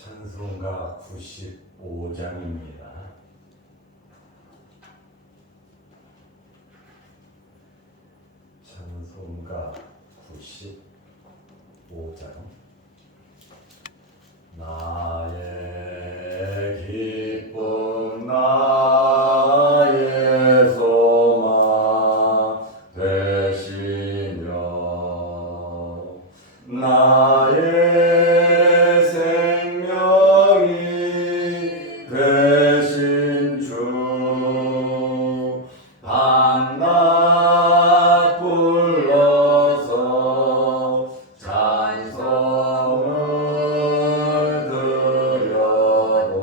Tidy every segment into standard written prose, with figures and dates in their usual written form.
찬송가 95장입니다. 찬송가 95장. 나의 기쁨 나의 소망 되시며 나의 생명이 되신 주 밤낮 불러서 찬송을 드려도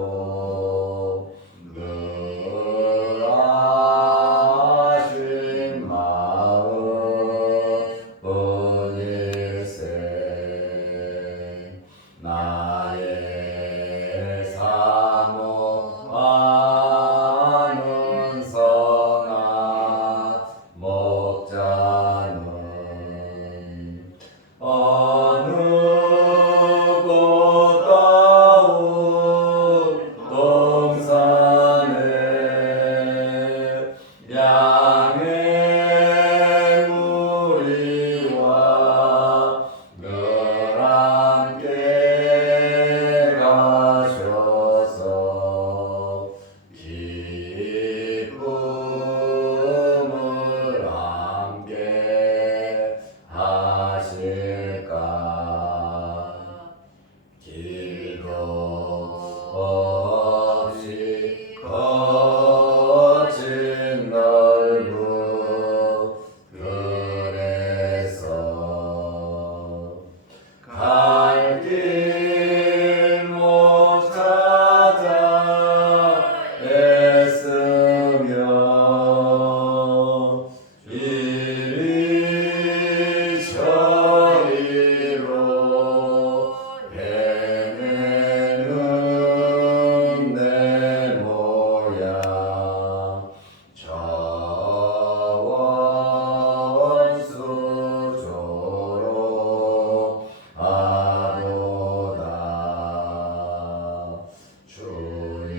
늘 아신 마음뿐일세. 나의 사모하는 선한 목자는 어느 꽃다운 동산에 양의 무리와 늘 함께 가셔서 기쁨을 함께 하실까. 길도 없이 거친 넓은 들에서 갈 길 못 찾아 애쓰며 이리 저리로 헤매는 내 모양 저 원수조로 하도다. 주의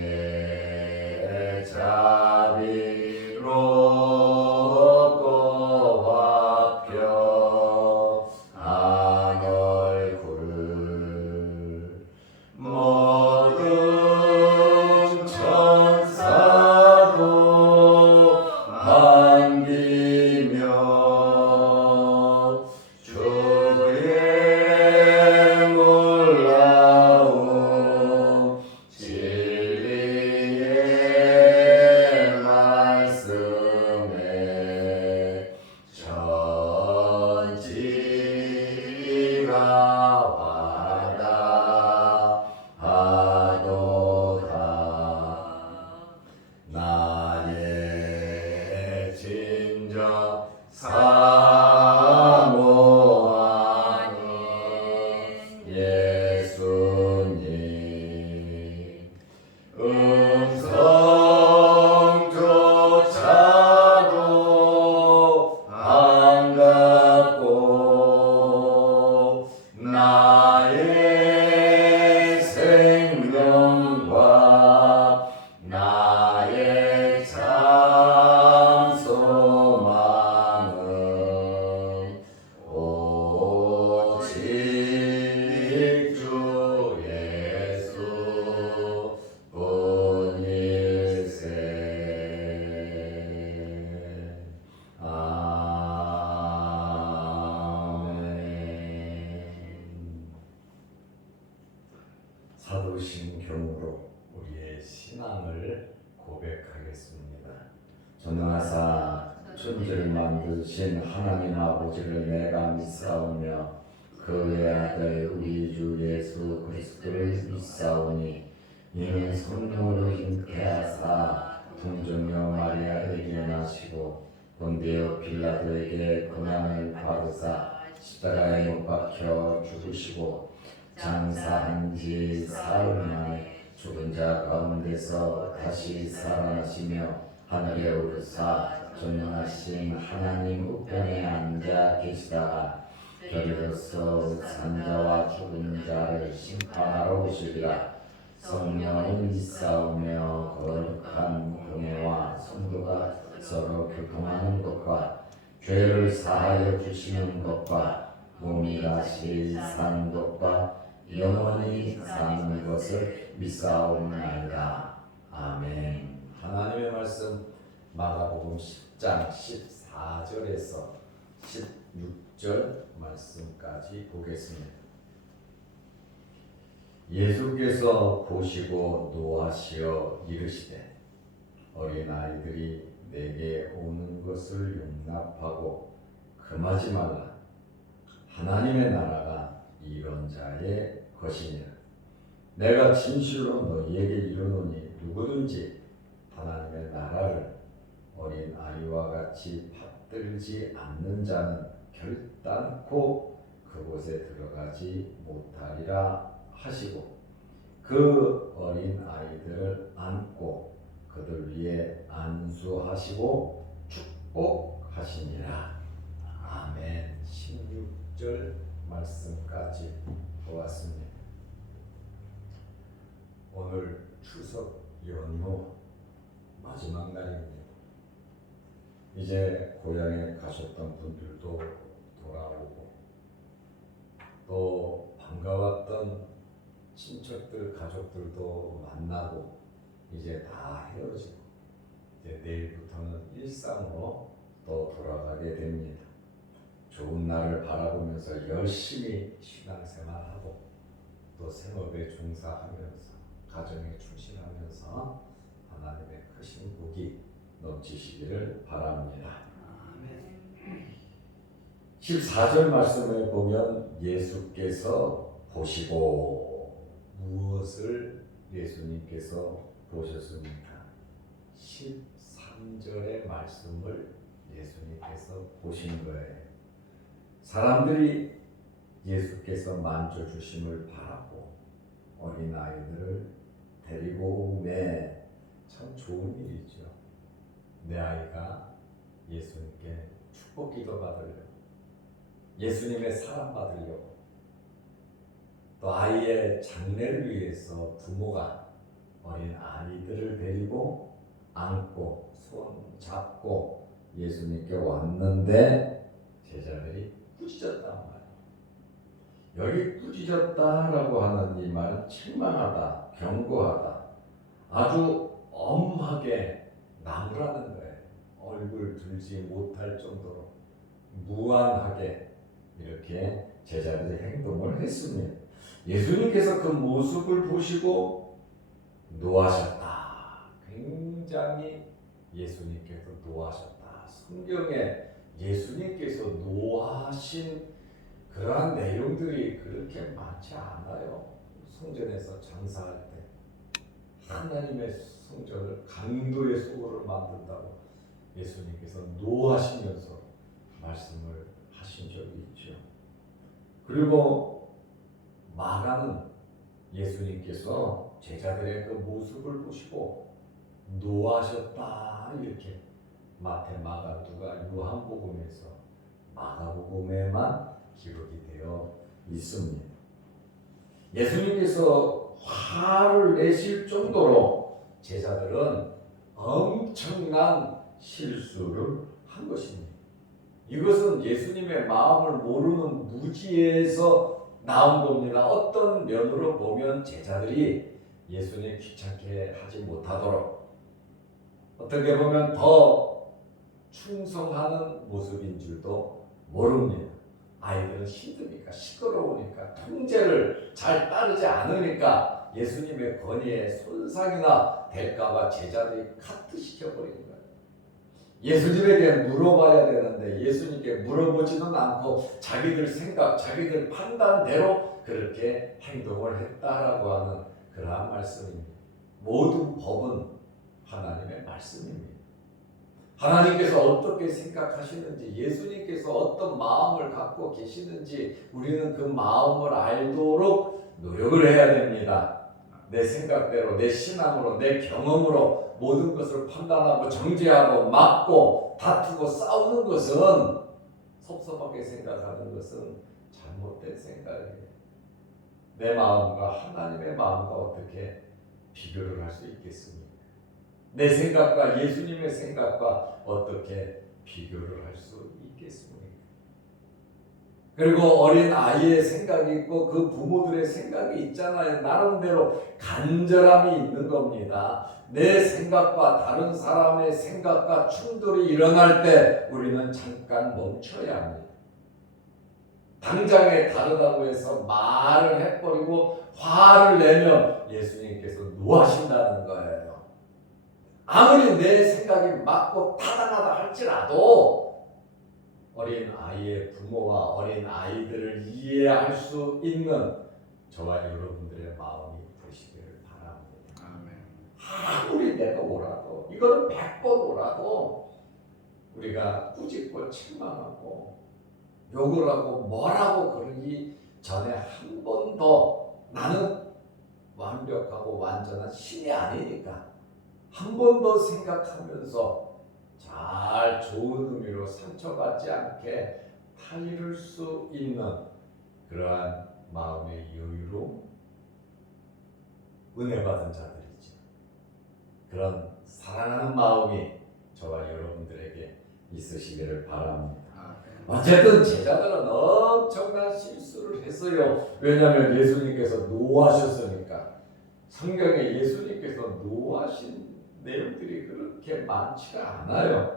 자비롭고 화평한 얼굴 모든 천사도 반기며 주의 놀라운 진리의 말씀에 천지가 와닿하도다. 나의 진정 사모하는 예수님 음성조차도 반갑고 나의 생명과 나의 참 소망은 오직 주 예수 뿐일세. 아멘. 사도신 경우로 우리의 신앙을 고백하겠습니다. 전능하사 천지를 만드신 하나님 아버지를 내가 믿사오며 그 외아들 우리 주 예수 그리스도를 믿사오니 이는 성령으로 힘케 하사 동정녀 마리아에게 나시고 본디오 빌라도에게 고난을 받으사 십자가에 못 박혀 죽으시고 장사한 지 사흘 만에 죽은 자 가운데서 다시 살아나시며 하늘에 오르사 전능하신 하나님 우편에 앉아 계시다가 저리로서 산자와 죽은 자를 심판하러 오시리라. 성령은 싸우며 거룩한 공예와 성도가 서로 교통하는 것과 죄를 사하여 주시는 것과 몸이 다시 사는 것과 영원히 사는 것을 믿사옵나이다. 아멘. 하나님의 말씀 마가복음 10장 14절에서 16절 말씀까지 보겠습니다. 예수께서 보시고 노하시어 이르시되 어린아이들이 내게 오는 것을 용납하고 금하지 말라. 하나님의 나라가 이런 자의 것이니라. 내가 진실로 너희에게 이르노니 누구든지 하나님의 나라를 어린아이와 같이 받들지 않는 자는 결단코 그곳에 들어가지 못하리라 하시고 그 어린아이들을 안고 그들 위에 안수하시고 축복하시니라. 아멘. 16절 말씀까지 보았습니다. 오늘 추석 연휴 마지막 날입니다. 이제 고향에 가셨던 분들도 돌아오고 또 반가웠던 친척들, 가족들도 만나고 이제 다 헤어지고 이제 내일부터는 일상으로 또 돌아가게 됩니다. 좋은 날을 바라보면서 열심히 신앙생활하고 또 생업에 종사하면서 가정에 충실하면서 하나님의 크신 복이 넘치시기를 바랍니다. 14절 말씀을 보면 예수께서 보시고 무엇을 예수님께서 보셨습니까? 13절의 말씀을 예수님께서 보신 거예요. 사람들이 예수께서 만져주심을 바라고 어린아이들을 데리고 오매 참 좋은 일이죠. 내 아이가 예수님께 축복 기도 받으려고, 예수님의 사랑 받으려고, 또 아이의 장래를 위해서 부모가 어린 아이들을 데리고 안고 손 잡고 예수님께 왔는데 제자들이 꾸짖었단 말이에요. 여기 꾸짖었다라고 하는 이 말은 책망하다, 경고하다, 아주 엄하게 나무라는 거예요. 얼굴 들지 못할 정도로 무한하게 이렇게 제자들의 행동을 했습니다. 예수님께서 그 모습을 보시고 노하셨다. 굉장히 예수님께서 노하셨다. 성경에 예수님께서 노하신 그러한 내용들이 그렇게 많지 않아요. 성전에서 장사할 때 하나님의 성전을 강도의 소굴을 만든다고 예수님께서 노하시면서 말씀을 하신 적이 있죠. 그리고 마가는 예수님께서 제자들의 그 모습을 보시고 노하셨다 이렇게 마태, 마가, 누가, 요한복음에서 마가복음에만 기록이 되어 있습니다. 예수님께서 화를 내실 정도로 제자들은 엄청난 실수를 한 것입니다. 이것은 예수님의 마음을 모르는 무지에서 나온 겁니다. 어떤 면으로 보면 제자들이 예수님 귀찮게 하지 못하도록 어떻게 보면 더 충성하는 모습인 줄도 모릅니다. 아이들은 힘드니까, 시끄러우니까, 통제를 잘 따르지 않으니까 예수님의 권위에 손상이나 될까봐 제자들이 카트시켜버리는 거예요. 예수님에게 물어봐야 되는데 예수님께 물어보지는 않고 자기들 생각, 자기들 판단대로 그렇게 행동을 했다라고 하는 그러한 말씀입니다. 모든 법은 하나님의 말씀입니다. 하나님께서 어떻게 생각하시는지, 예수님께서 어떤 마음을 갖고 계시는지 우리는 그 마음을 알도록 노력을 해야 됩니다. 내 생각대로, 내 신앙으로, 내 경험으로 모든 것을 판단하고 정죄하고 막고 다투고 싸우는 것은, 섭섭하게 생각하는 것은 잘못된 생각이에요. 내 마음과 하나님의 마음과 어떻게 비교를 할 수 있겠습니까? 내 생각과 예수님의 생각과 어떻게 비교를 할 수 있겠습니까? 그리고 어린 아이의 생각이 있고 그 부모들의 생각이 있잖아요. 나름대로 간절함이 있는 겁니다. 내 생각과 다른 사람의 생각과 충돌이 일어날 때 우리는 잠깐 멈춰야 합니다. 당장에 다르다고 해서 말을 해버리고 화를 내면 예수님께서 노하신다는 거예요. 아무리 내 생각이 맞고 타당하다 할지라도 어린 아이의 부모와 어린 아이들을 이해할 수 있는 저와 여러분들의 마음이 되시기를 바랍니다. 아멘. 아무리 내가 오라도, 이거는 100번 오라도 우리가 꾸짖고 책망하고 욕을 하고 뭐라고 그러기 전에 한 번 더, 나는 완벽하고 완전한 신이 아니니까 한 번 더 생각하면서 잘 좋은 의미로 상처받지 않게 타이를 수 있는 그러한 마음의 여유로 은혜 받은 자들이죠. 그런 사랑하는 마음이 저와 여러분들에게 있으시기를 바랍니다. 어쨌든 제자들은 엄청난 실수를 했어요. 왜냐하면 예수님께서 노하셨으니까. 성경에 예수님께서 노하신 내용들이 그렇게 많지가 않아요.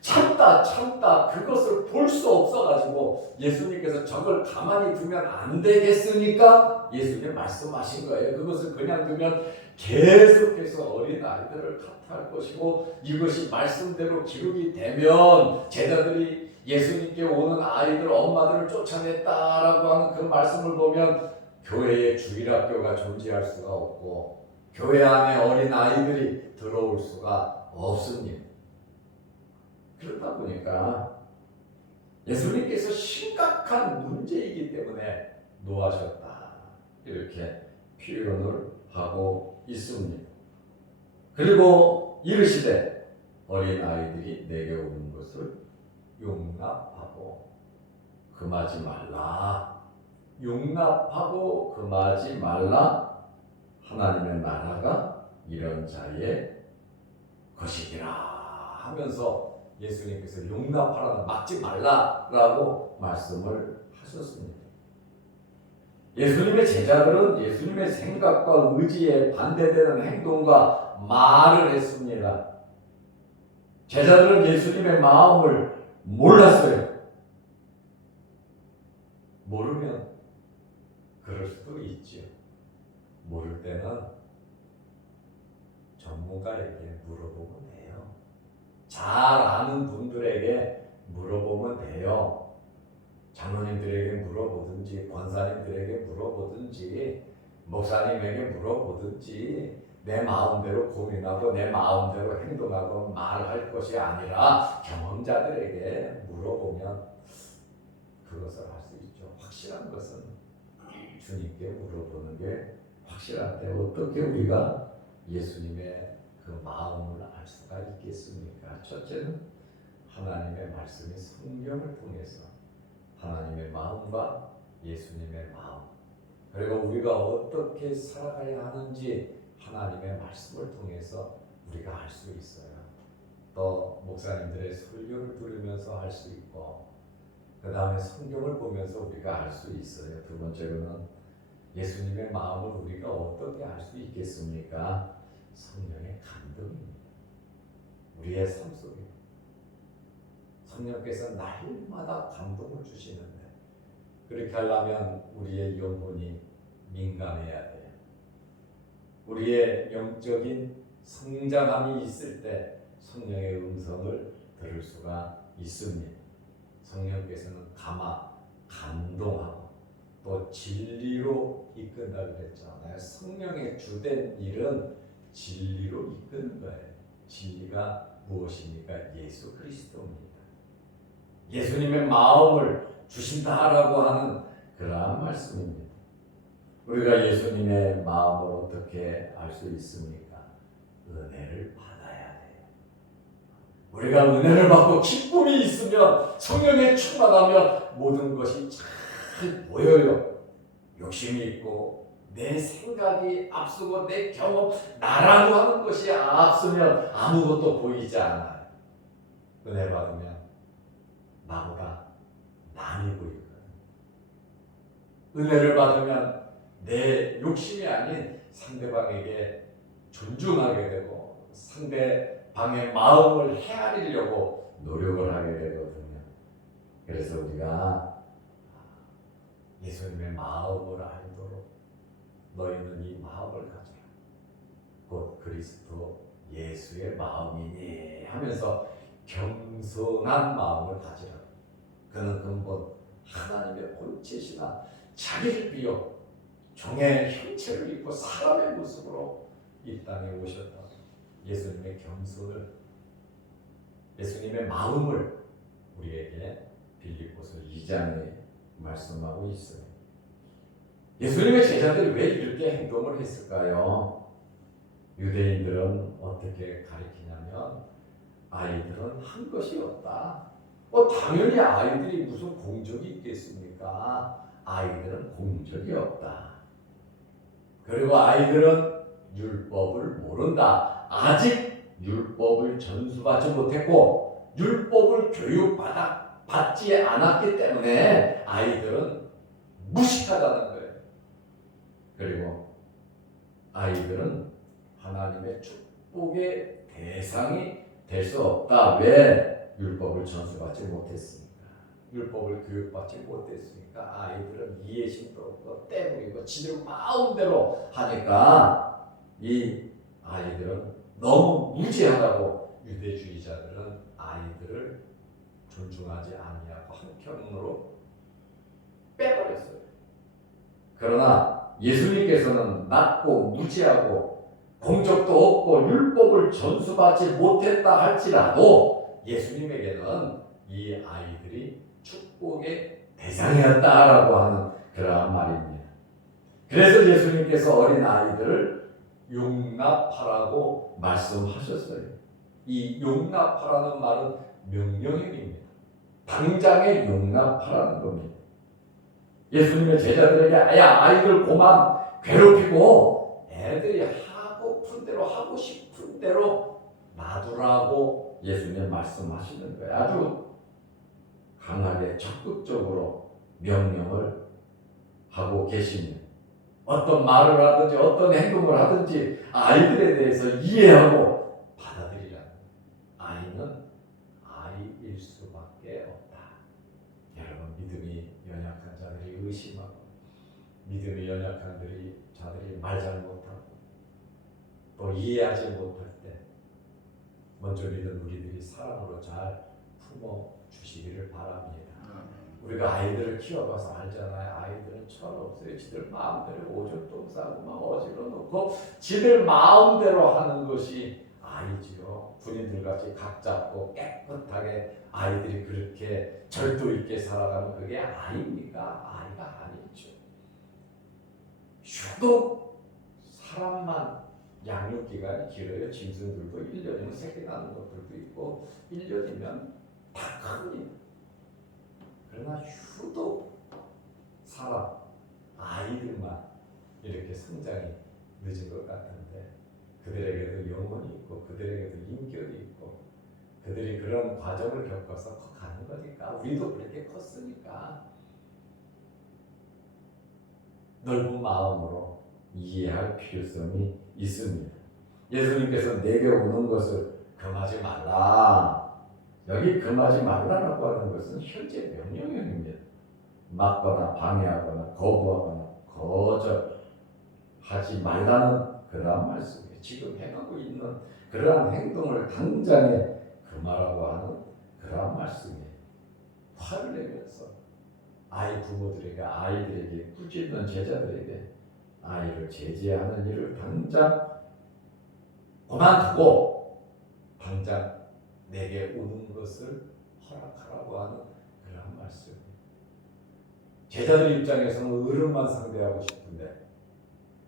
참다 그것을 볼 수 없어가지고 예수님께서 저걸 가만히 두면 안 되겠으니까 예수님 말씀하신 거예요. 그것을 그냥 두면 계속해서 어린 아이들을 탓할 것이고 이것이 말씀대로 기록이 되면 제자들이 예수님께 오는 아이들 엄마들을 쫓아냈다라고 하는 그 말씀을 보면 교회에 주일학교가 존재할 수가 없고 교회 안에 어린 아이들이 들어올 수가 없습니다. 그러다 보니까 예수님께서 심각한 문제이기 때문에 노하셨다 이렇게 표현을 하고 있습니다. 그리고 이르시되 어린 아이들이 내게 오는 것을 용납하고 금하지 말라. 용납하고 금하지 말라. 하나님의 나라가 이런 자의 것이니라 하면서 예수님께서 용납하라는 막지 말라라고 말씀을 하셨습니다. 예수님의 제자들은 예수님의 생각과 의지에 반대되는 행동과 말을 했습니다. 제자들은 예수님의 마음을 몰랐어요. 모르면 그럴 수도 있죠. 모를 때는 전문가에게 물어보면 돼요. 잘 아는 분들에게 물어보면 돼요. 장로님들에게 물어보든지 권사님들에게 물어보든지 목사님에게 물어보든지 내 마음대로 고민하고 내 마음대로 행동하고 말할 것이 아니라 경험자들에게 물어보면 그것을 알 수 있죠. 확실한 것은 주님께 물어보는 게 확실한데 어떻게 우리가 예수님의 그 마음을 알 수가 있겠습니까? 첫째는 하나님의 말씀이 성경을 통해서 하나님의 마음과 예수님의 마음 그리고 우리가 어떻게 살아가야 하는지 하나님의 말씀을 통해서 우리가 알 수 있어요. 또 목사님들의 설교를 들으면서 알 수 있고 그 다음에 성경을 보면서 우리가 알 수 있어요. 두 번째로는 예수님의 마음을 우리가 어떻게 알 수 있겠습니까? 성령의 감동입니다. 우리의 삶 속에 성령께서 날마다 감동을 주시는데 그렇게 하려면 우리의 영혼이 민감해야 돼요. 우리의 영적인 성장함이 있을 때 성령의 음성을 들을 수가 있습니다. 성령께서는 감동하고 또 진리로 이끈다 그랬잖아요. 성령의 주된 일은 진리로 이끄는 거예요. 진리가 무엇입니까? 예수 그리스도입니다. 예수님의 마음을 주신다라고 하는 그러한 말씀입니다. 우리가 예수님의 마음을 어떻게 알 수 있습니까? 은혜를 받아야 돼요. 우리가 은혜를 받고 기쁨이 있으면 성령에 충만하면 모든 것이 잘 잘 보여요. 욕심이 있고 내 생각이 앞서고 내 경험, 나라고 하는 것이 앞서면 아무것도 보이지 않아요. 은혜 받으면 나보다 남이 보이거든. 은혜를 받으면 내 욕심이 아닌 상대방에게 존중하게 되고 상대방의 마음을 헤아리려고 노력을 하게 되거든요. 그래서 우리가 예수님의 마음을 알도록 너희는 이 마음을 가져라. 곧 그리스도 예수의 마음이니 하면서 겸손한 마음을 가지라. 그는 근본 하나님의 본체시나 자기를 비워 종의 형체를 입고 사람의 모습으로 이 땅에 오셨다. 예수님의 겸손을, 예수님의 마음을 우리에게 빌립보서 2장에 말씀하고 있어요. 예수님의 제자들이 왜 이렇게 행동을 했을까요? 유대인들은 어떻게 가르치냐면 아이들은 한 것이 없다. 당연히 아이들이 무슨 공적이 있겠습니까? 아이들은 공적이 없다. 그리고 아이들은 율법을 모른다. 아직 율법을 전수받지 못했고 율법을 교육받지 않았기 때문에 아이들은 무식하다는 거예요. 그리고 아이들은 하나님의 축복의 대상이 될 수 없다. 왜? 율법을 전수받지 못했으니까. 율법을 교육받지 못했으니까 아이들은 이해심도 없고 때부리고 지들 마음대로 하니까 이 아이들은 너무 무지하다고 유대주의자들은 아이들을 존중하지 아니하고 한편으로 빼버렸어요. 그러나 예수님께서는 낮고 무지하고 공적도 없고 율법을 전수받지 못했다 할지라도 예수님에게는 이 아이들이 축복의 대상이었다라고 하는 그러한 말입니다. 그래서 예수님께서 어린 아이들을 용납하라고 말씀하셨어요. 이 용납하라는 말은 명령형입니다. 당장에 용납하라는 겁니다. 예수님의 제자들에게 아이들 그만 괴롭히고 애들이 하고픈 대로 하고 싶은 대로 놔두라고 예수님 말씀하시는 거예요. 아주 강하게 적극적으로 명령을 하고 계십니다. 어떤 말을 하든지 어떤 행동을 하든지 아이들에 대해서 이해하고 받아들이라. 아이는 아이일 수밖에 없다. 여러분, 믿음이 연약한 자들이 의심하고 믿음이 연약한 자들이 말 잘 못하고 또 이해하지 못할 때 먼저 믿은 우리들이 사랑으로 잘 품어주시기를 바랍니다. 우리가 아이들을 키워봐서 알잖아요. 아이들은 철없어요. 지들 마음대로 오줌도 싸고 막 어지러 놓고 지들 마음대로 하는 것이 아이지요. 군인들같이 각 잡고 깨끗하게 아이들이 그렇게 절도 있게 살아가면 그게 아이입니까? 아이가 아니죠. 유독 사람만 양육기간이 길어요. 짐승들도 1년이면 새끼 나는 것들도 있고 1년이면 다 큽니다. 그러나 유독 사람, 아이들만 이렇게 성장이 늦은 것 같은데 그들에게도 영혼이 있고 그들에게도 인격이 있고 그들이 그런 과정을 겪어서 커가는 거니까 우리도 그렇게 컸으니까 넓은 마음으로 이해할 필요성이 있습니다. 예수님께서 내게 오는 것을 금하지 말라. 여기 금하지 말라라고 하는 것은 현재 명령형입니다. 막거나 방해하거나 거부하거나 거절하지 말라는 그러한 말씀이에요. 지금 행하고 있는 그러한 행동을 당장에 금하라고 하는 그러한 말씀이에요. 화를 내면서 아이 부모들에게 아이들에게 꾸짖는 제자들에게 아이를 제지하는 일을 당장 그만두고 당장 내게 오는 것을 허락하라고 하는 그런 말씀입니다. 제자들 입장에서는 어른만 상대하고 싶은데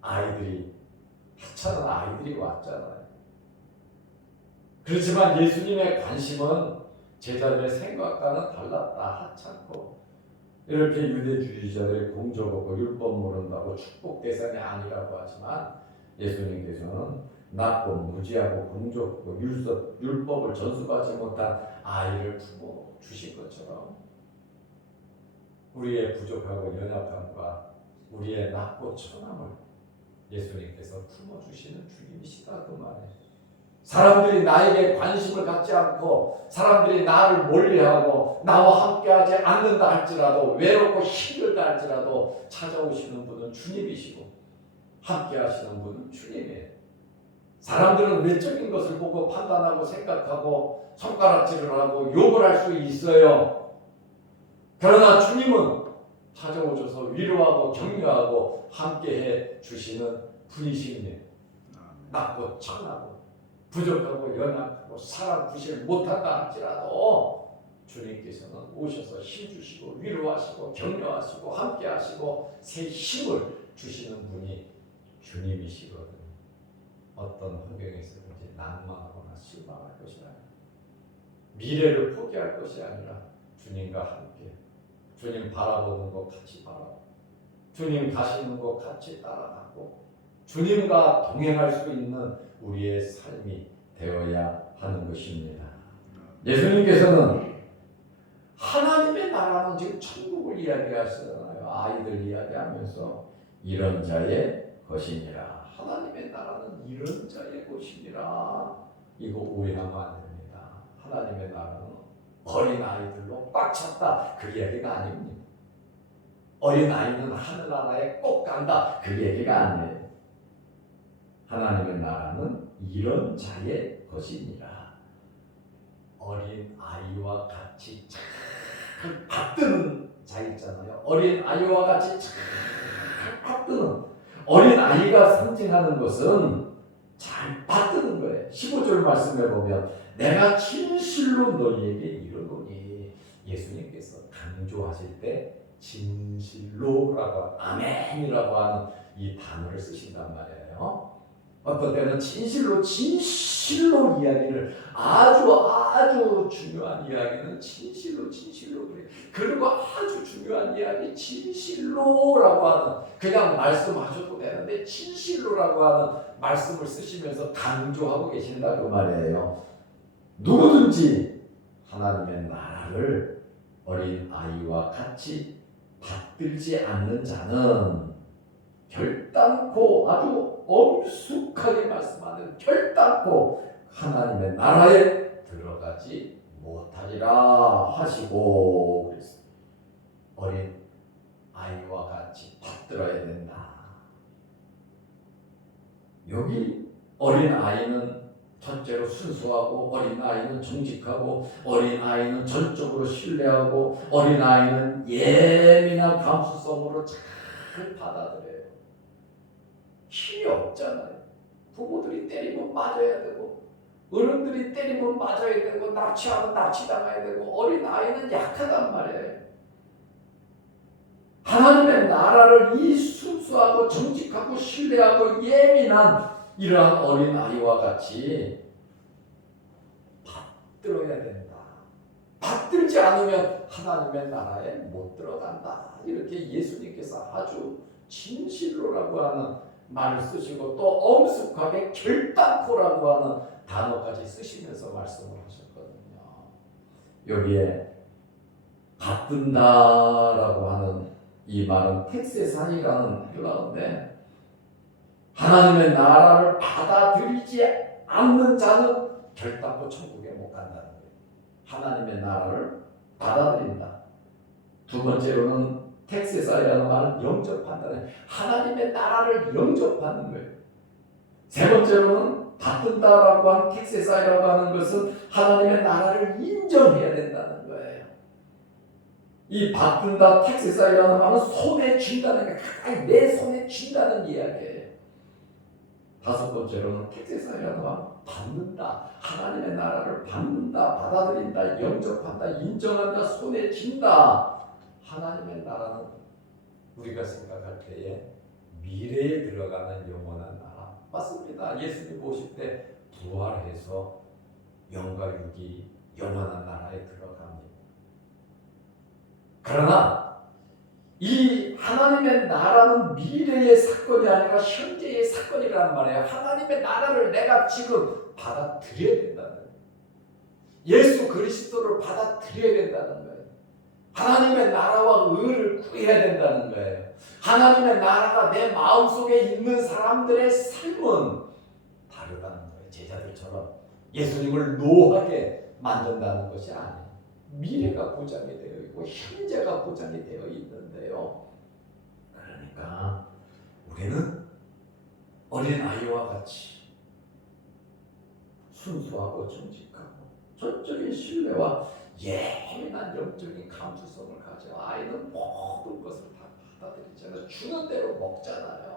아이들이 하찮은 아이들이 왔잖아요. 그렇지만 예수님의 관심은 제자들의 생각과는 달랐다. 하찮고 이렇게 유대주의자들이 공적하고 율법 모른다고 축복 대상이 아니라고 하지만 예수님께서는 낮고 무지하고 공적하고 율법을 전수받지 못한 아이를 품어 주신 것처럼 우리의 부족하고 연약함과 우리의 낮고 천함을 예수님께서 품어주시는 주님이시다 그 말이에요. 사람들이 나에게 관심을 갖지 않고 사람들이 나를 멀리하고 나와 함께하지 않는다 할지라도 외롭고 힘들다 할지라도 찾아오시는 분은 주님이시고 함께하시는 분은 주님이에요. 사람들은 외적인 것을 보고 판단하고 생각하고 손가락질을 하고 욕을 할 수 있어요. 그러나 주님은 찾아오셔서 위로하고 격려하고 함께해 주시는 분이십니다. 낮고 천하고 부족하고 연약하고 사람 구실 못한다 할지라도 주님께서는 오셔서 힘주시고 위로하시고 격려하시고 함께하시고 새 힘을 주시는 분이 주님이시거든요. 어떤 환경에서든지 낭만하거나 실망할 것이 아니라 미래를 포기할 것이 아니라 주님과 함께 주님 바라보는 것 같이 바라보고 주님 가시는 것 같이 따라가고 주님과 동행할 수 있는 우리의 삶이 되어야 하는 것입니다. 예수님께서는 하나님의 나라는 지금 천국을 이야기하시잖아요. 아이들 이야기하면서 이런 자의 것이니라. 하나님의 나라는 이런 자의 것이니라. 이거 오해하면 안 됩니다. 하나님의 나라는 어린 아이들로 꽉 찼다 그 얘기가 아닙니다. 어린 아이는 하늘나라에 꼭 간다 그 얘기가 아니에요. 하나님의 나라는 이런 자의 것이니라. 어린 아이와 같이 잘 받드는 자 있잖아요. 어린 아이와 같이 잘 받드는 어린 아이가 상징하는 것은 잘 받드는 거예요. 15절 말씀에 보면 내가 진실로 너희에게 이르노니 예수님께서 강조하실 때 진실로라고 아멘이라고 하는 이 단어를 쓰신단 말이에요. 어떤 때는 진실로 이야기를 아주 중요한 이야기는 진실로 그래. 그리고 아주 중요한 이야기 진실로라고 하는 그냥 말씀하셔도 되는데 진실로라고 하는 말씀을 쓰시면서 강조하고 계신다 그 말이에요. 누구든지 하나님의 나라를 어린 아이와 같이 받들지 않는 자는 결단코 아주 엄숙하게 말씀하는 결단코 하나님의 나라에 들어가지 못하리라 하시고 그랬어요. 어린 아이와 같이 받들어야 된다. 여기 어린 아이는 첫째로 순수하고 어린 아이는 정직하고 어린 아이는 전적으로 신뢰하고 어린 아이는 예민한 감수성으로 잘 받아들여요. 힘이 없잖아요. 부모들이 때리면 맞아야 되고 어른들이 때리면 맞아야 되고 납치하면 납치당해야 되고 어린 아이는 약하단 말이에요. 하나님의 나라를 이 순수하고 정직하고 신뢰하고 예민한 이러한 어린 아이와 같이 받들어야 된다. 받들지 않으면 하나님의 나라에 못 들어간다. 이렇게 예수님께서 아주 진실로라고 하는 말을 쓰시고 또 엄숙하게 결단코라고 하는 단어까지 쓰시면서 말씀을 하셨거든요. 여기에 받든다라고 하는 이 말은 텍세산이라는 표현인데 하나님의 나라를 받아들이지 않는 자는 결단코 천국에 못 간다는 거예요. 하나님의 나라를 받아들인다. 두 번째로는 텍세사이라는 말은 영접한다는 하나님의 나라를 영접하는 거예요. 세 번째로는 받든다라고 하는 텍세사이라고 하는 것은 하나님의 나라를 인정해야 된다는 거예요. 이 받든다 텍세사이라는 말은 손에 쥔다는 게 가까이 내 손에 쥔다는 이야기예요. 다섯 번째로는 텍세사이라는 말은 받는다. 하나님의 나라를 받는다, 받아들인다, 영접한다, 인정한다, 손에 쥔다. 하나님의 나라는 우리가 생각할 때에 미래에 들어가는 영원한 나라 맞습니다. 예수님 오실 때 부활해서 영과 육이 영원한 나라에 들어갑니다. 그러나 이 하나님의 나라는 미래의 사건이 아니라 현재의 사건이라는 말이에요. 하나님의 나라를 내가 지금 받아들여야 된다는 거예요. 예수 그리스도를 받아들여야 된다는 거예요. 하나님의 나라와 의를 구해야 된다는 거예요. 하나님의 나라가 내 마음속에 있는 사람들의 삶은 다르다는 거예요. 제자들처럼 예수님을 노하게 만든다는 것이 아니에요. 미래가 보장이 되어 있고 현재가 보장이 되어 있는데요. 그러니까 우리는 어린아이와 같이 순수하고 정직하고 전적인 신뢰와 예민한 영적인 감수성을 가져 아이는 모든 것을 다 받아들이잖아요. 주는 대로 먹잖아요.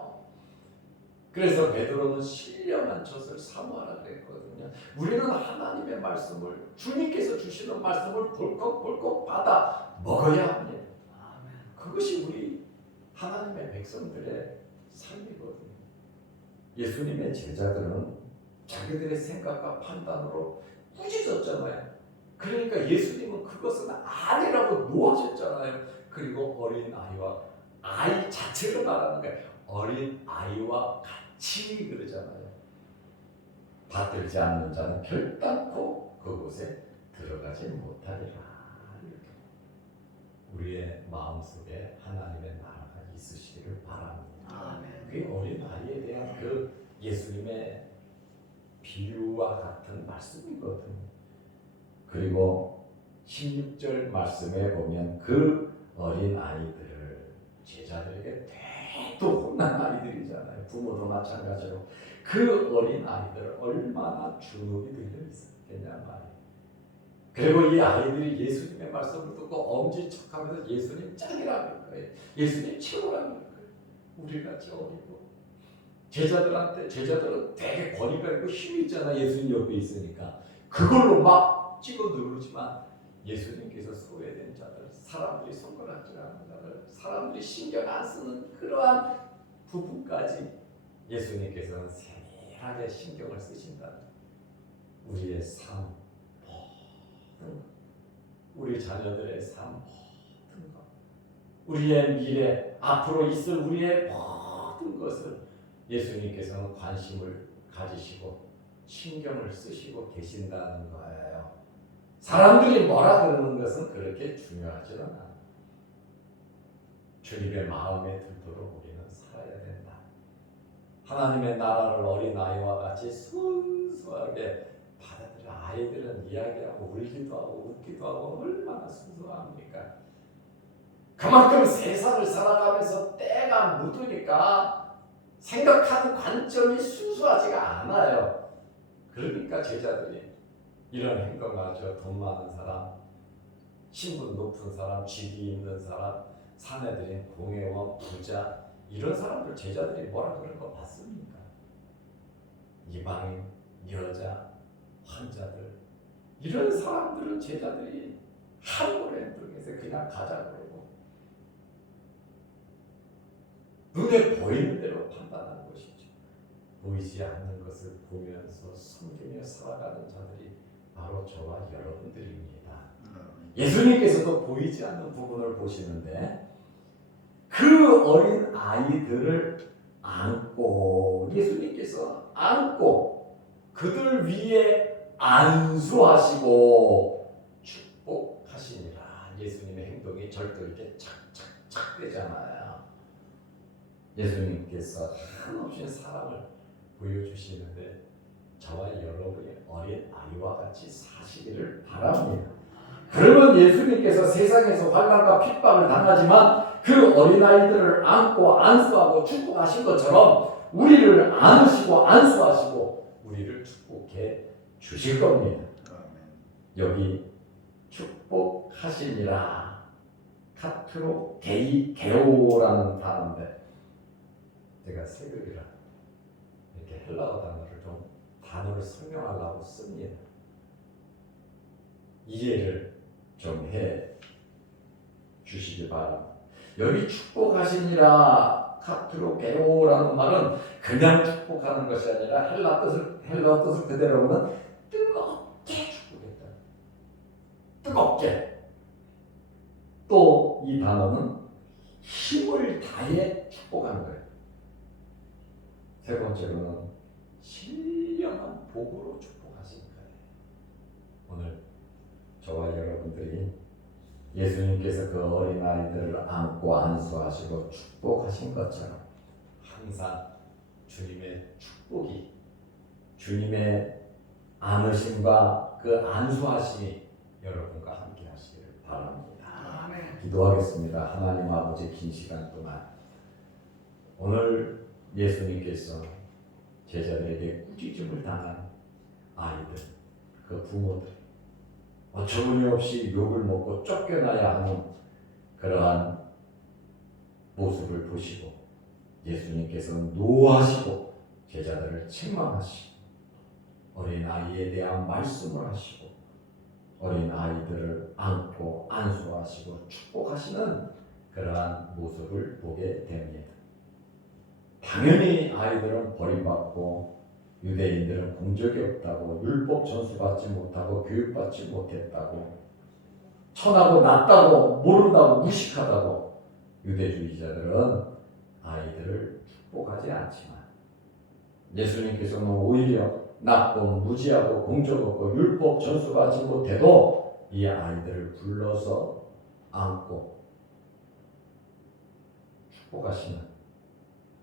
그래서 베드로는 신령한 젖을 사모하라 그랬거든요. 우리는 하나님의 말씀을 주님께서 주시는 말씀을 벌컥벌컥 받아 먹어야 합니다. 그것이 우리 하나님의 백성들의 삶이거든요. 예수님의 제자들은 자기들의 생각과 판단으로 꾸짖었잖아요. 그러니까 예수님은 그것은 아니라고 놓아줬잖아요. 그리고 어린아이와 아이 자체를 말하는 거예요. 어린아이와 같이 그러잖아요. 받들지 않는 자는 결단코 그곳에 들어가지 못하리라. 이렇게. 우리의 마음속에 하나님의 나라가 있으시기를 바랍니다. 그 어린아이에 대한 그 예수님의 비유와 같은 말씀이거든요. 그리고 16절 말씀에 보면 그 어린아이들을 제자들에게 또 혼난 아이들이잖아요. 부모도 마찬가지로 그 어린아이들 얼마나 주눅이 들려 있었겠냐 말이에요. 그리고 이 아이들이 예수님의 말씀을 듣고 엄지척하면서 예수님 짱이라는 거예요. 예수님 최고라는 거예요. 우리같이 어리고 제자들은 되게 권위가 있고 힘이 있잖아. 예수님 옆에 있으니까 그걸로 막 찍어 누르지만 예수님께서 소외된 자들, 사람들이 손가락질하는 자들, 사람들이 신경 안 쓰는 그러한 부분까지 예수님께서는 세밀하게 신경을 쓰신다. 우리의 삶 모든 것, 우리 자녀들의 삶 모든 것, 우리의 미래, 앞으로 있을 우리의 모든 것을 예수님께서는 관심을 가지시고 신경을 쓰시고 계신다는 거예요. 사람들이 뭐라 그러는 것은 그렇게 중요하지 않아. 주님의 마음에 들도록 우리는 살아야 된다. 하나님의 나라를 어린아이와 같이 순수하게 받아들여. 아이들은 이야기하고 울기도 하고 웃기도 하고 얼마나 순수합니까? 그만큼 세상을 살아가면서 때가 묻으니까 생각하는 관점이 순수하지가 않아요. 그러니까 제자들이 이런 행동하죠. 돈 많은 사람, 신분 높은 사람, 직위 있는 사람, 사내들인 공회원, 부자, 이런 사람들 제자들이 뭐라 그런 거 봤습니까? 이방인, 여자, 환자들, 이런 사람들은 제자들이 함부로 행동해서 그냥 가자 그러고 눈에 보이는 대로 판단하는 것이죠. 보이지 않는 것을 보면서 섬기며 살아가는 자들이 바로 저와 여러분들입니다. 예수님께서도 보이지 않는 부분을 보시는데 그 어린 아이들을 안고 예수님께서 안고 그들 위에 안수하시고 축복하시니라. 예수님의 행동이 절도 이렇게 착착착 되잖아요. 예수님께서 한없이 사랑을 보여주시는데 저와 여러분이 어린 아이와 같이 사시기를 바랍니다. 그러면 예수님께서 세상에서 환난과 핍박을 당하지만 그 어린아이들을 안고 안수하고 축복하신 것처럼 우리를 안으시고 안수하시고 우리를 축복해 주실 겁니다. 여기 축복하시니라 카트로 게오라는 단어인데 제가 새벽이라 이렇게 헬라어 단어를 설명하려고 씁니다. 이해를 좀 해 주시기 바랍니다. 여기 축복하시니라 카트로게오라는 말은 그냥 축복하는 것이 아니라 헬라어 뜻을 그대로 보면 뜨겁게 축복했다. 뜨겁게. 또 이 단어는 힘을 다해 축복하는 거예요. 세 번째로는 신령한 복으로 축복하신 거예요. 오늘 저와 여러분들이 예수님께서 그 어린아이들을 안고 안수하시고 축복하신 것처럼 항상 주님의 축복이, 주님의 안으심과 그 안수하심이 여러분과 함께 하시기를 바랍니다. 아멘. 기도하겠습니다. 하나님 아버지, 긴 시간 동안 오늘 예수님께서 제자들에게 꾸짖음을 당한 아이들, 그 부모들, 어처구니없이 욕을 먹고 쫓겨나야 하는 그러한 모습을 보시고 예수님께서 노하시고 제자들을 책망하시고 어린아이에 대한 말씀을 하시고 어린아이들을 안고 안수하시고 축복하시는 그러한 모습을 보게 됩니다. 당연히 아이들은 버림받고 유대인들은 공적이 없다고, 율법 전수받지 못하고 교육받지 못했다고, 천하고 낮다고, 모른다고, 무식하다고 유대주의자들은 아이들을 축복하지 않지만 예수님께서는 오히려 낮고 무지하고 공적 없고 율법 전수받지 못해도 이 아이들을 불러서 안고 축복하시는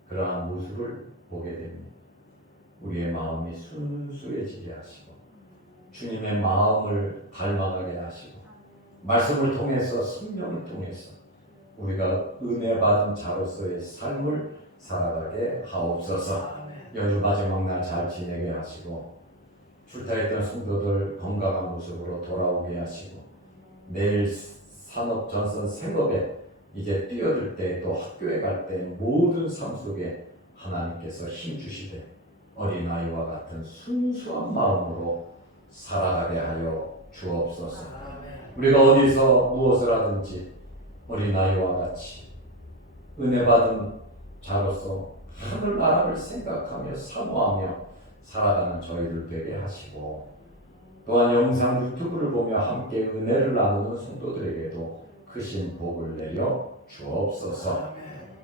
그러한 모습을 보게 됩니다. 우리의 마음이 순수해지게 하시고 주님의 마음을 닮아가게 하시고 말씀을 통해서 성령을 통해서 우리가 은혜 받은 자로서의 삶을 살아가게 하옵소서. 연휴 마지막 날 잘 지내게 하시고 출타했던 성도들 건강한 모습으로 돌아오게 하시고 내일 산업 전선 생업에 이제 뛰어들 때 또 학교에 갈 때 모든 삶 속에 하나님께서 힘 주시되 어린아이와 같은 순수한 마음으로 살아가게 하여 주옵소서. 우리가 어디서 무엇을 하든지 어린아이와 같이 은혜 받은 자로서 하늘나라를 생각하며 사모하며 살아가는 저희들 되게 하시고 또한 영상 유튜브를 보며 함께 은혜를 나누는 성도들에게도 크신 복을 내려 주옵소서.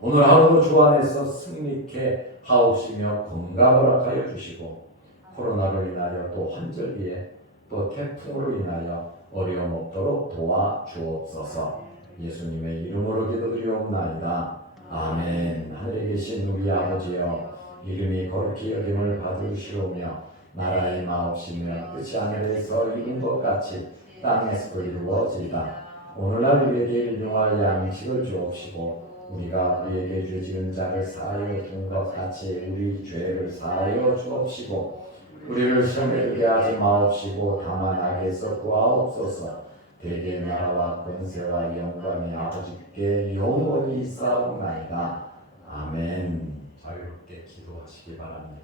오늘 하루도 주 안에서 승리케 하옵시며 건강을 허락하여 주시고 코로나로 인하여 또 환절기에 또 태풍으로 인하여 어려움 없도록 도와 주옵소서. 예수님의 이름으로 기도드리옵나이다. 아멘. 하늘에 계신 우리 아버지여, 이름이 거룩히 여김을 받으시오며 나라의 마옵시며 뜻이 하늘에서 이룬 것 같이 땅에서도 이루어지리다. 오늘날 우리에게 일용할 양식을 주옵시고 우리가 우리에게 죄 지은 자를 사하여 준 것 같이 우리 죄를 사하여 주옵시고 우리를 시험에 들게 하지 마옵시고 다만 악에서 구하옵소서. 대개 나라와 권세와 영광이 아버지께 영원히 있사옵나이다. 아멘. 자유롭게 기도하시기 바랍니다.